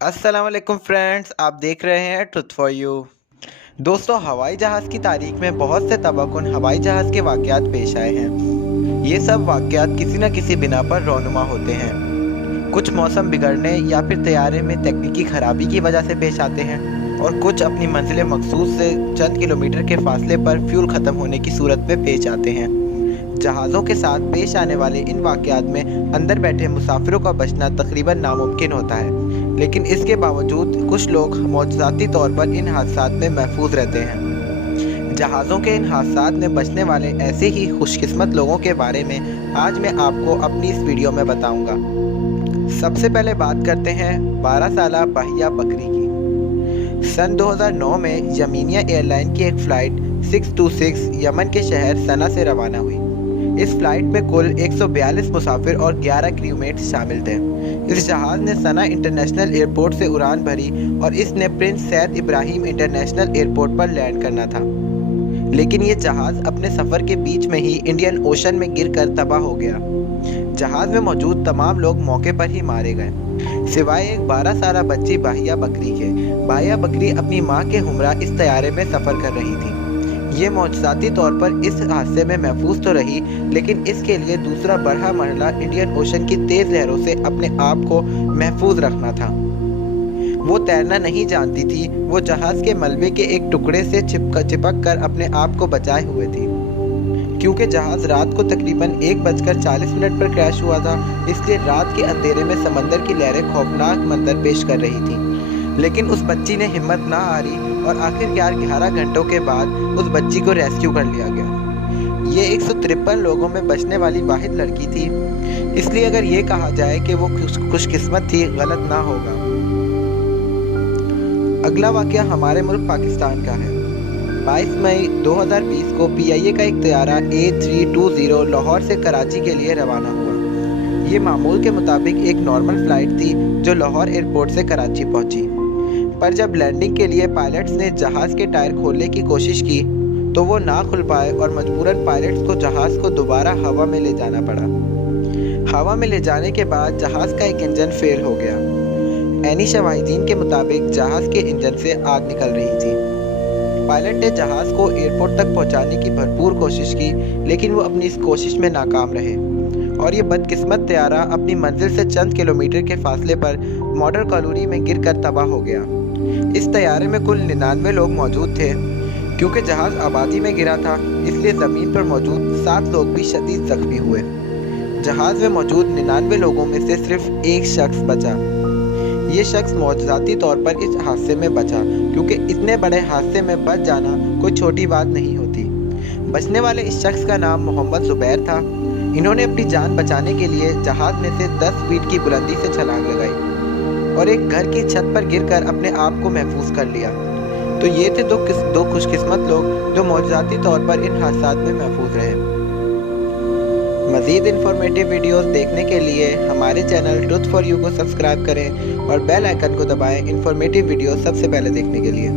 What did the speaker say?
अस्सलाम वालेकुम फ्रेंड्स, आप देख रहे हैं ट्रुथ फॉर यू। दोस्तों, हवाई जहाज़ की तारीख में बहुत से तबाहकुन हवाई जहाज़ के वाक़यात पेश आए हैं। ये सब वाक़यात किसी न किसी बिना पर रौनुमा होते हैं। कुछ मौसम बिगड़ने या फिर तैयारे में तकनीकी खराबी की वजह से पेश आते हैं, और कुछ अपनी मंजिल मखसूस से चंद किलोमीटर के फासले पर फ्यूल ख़त्म होने की सूरत में पेश आते हैं। जहाज़ों के साथ पेश आने वाले इन वाक़यात में अंदर बैठे मुसाफिरों का बचना तकरीबन नामुमकिन होता है, लेकिन इसके बावजूद कुछ लोग मौजूदाती तौर पर इन हादसात में महफूज रहते हैं। जहाज़ों के इन हादसात में बचने वाले ऐसे ही खुशकिस्मत लोगों के बारे में आज मैं आपको अपनी इस वीडियो में बताऊंगा। सबसे पहले बात करते हैं 12 साला बाहिया बकरी की। सन 2009 में यमीनिया एयरलाइन की एक फ़्लाइट 626 यमन के शहर सना से रवाना हुई। इस फ्लाइट में कुल 142 मुसाफिर और 11 क्रूमेट्स शामिल थे। इस जहाज़ ने सना इंटरनेशनल एयरपोर्ट से उड़ान भरी और इसने Prince Said Ibrahim international airport पर लैंड करना था। लेकिन ये जहाज़ अपने सफ़र के बीच में ही इंडियन ओशन में गिरकर तबाह हो गया। जहाज़ में मौजूद तमाम लोग मौके पर ही मारे गए, सिवाय एक 12 साला बच्ची बाहिया बकरी के। बाहिया बकरी अपनी माँ के हमरा इस तैयारे में सफ़र कर रही थी। ये मौजूदाती तौर पर इस हादसे में महफूज तो रही, लेकिन इसके लिए दूसरा बड़ा मरहला इंडियन ओशन की तेज़ लहरों से अपने आप को महफूज रखना था। वो तैरना नहीं जानती थी। वो जहाज़ के मलबे के एक टुकड़े से चिपक कर अपने आप को बचाए हुए थी। क्योंकि जहाज़ रात को तकरीबन 1:40 पर क्रैश हुआ था, इसलिए रात के अंधेरे में समंदर की लहरें खौफनाक मंजर पेश कर रही थी। लेकिन उस बच्ची ने हिम्मत ना हारी और आखिरकार 11 घंटों के बाद उस बच्ची को रेस्क्यू कर लिया गया। ये 153 लोगों में बचने वाली वाहिद लड़की थी, इसलिए अगर ये कहा जाए कि वो खुशकिस्मत थी, गलत ना होगा। अगला वाक़या हमारे मुल्क पाकिस्तान का है। 22 मई 2020 को PIA का एक तैयारा A320 लाहौर से कराची के लिए रवाना हुआ। ये मामूल के मुताबिक एक नॉर्मल फ़्लाइट थी जो लाहौर एयरपोर्ट से कराची पहुंची। पर जब लैंडिंग के लिए पायलट्स ने जहाज़ के टायर खोलने की कोशिश की तो वो ना खुल पाए और मजबूरन पायलट्स को जहाज़ को दोबारा हवा में ले जाना पड़ा। हवा में ले जाने के बाद जहाज़ का एक इंजन फेल हो गया। ऐनी शवाहिदीन के मुताबिक जहाज़ के इंजन से आग निकल रही थी। पायलट ने जहाज़ को एयरपोर्ट तक पहुंचाने की भरपूर कोशिश की, लेकिन वो अपनी इस कोशिश में नाकाम रहे और ये बदकिस्मत तैयारा अपनी मंजिल से चंद किलोमीटर के फासले पर मॉडल कॉलोनी में गिरकर तबाह हो गया। इस तैयारे में कुल 99 लोग मौजूद थे। क्योंकि जहाज़ आबादी में गिरा था, इसलिए ज़मीन पर मौजूद 7 लोग भी शदीद ज़ख्मी हुए। जहाज़ में मौजूद 99 लोगों में से सिर्फ एक शख्स बचा। ये शख्स मौजूदाती तौर पर इस हादसे में बचा, क्योंकि इतने बड़े हादसे में बच जाना कोई छोटी बात नहीं होती। बचने वाले इस शख्स का नाम मोहम्मद ज़ुबैर था। इन्होंने अपनी जान बचाने के लिए जहाज़ में से 10 फीट की बुलंदी से छलांग लगाई और एक घर की छत पर गिरकर अपने आप को महफूज कर लिया। तो ये थे दो खुशकिस्मत लोग जो मौजूदाती तौर पर इन हादसात में महफूज रहे। मज़ीद इन्फॉर्मेटिव वीडियोस देखने के लिए हमारे चैनल ट्रुथ फॉर यू को सब्सक्राइब करें और बेल आइकन को दबाएं इन्फॉर्मेटिव वीडियोस सबसे पहले देखने के लिए।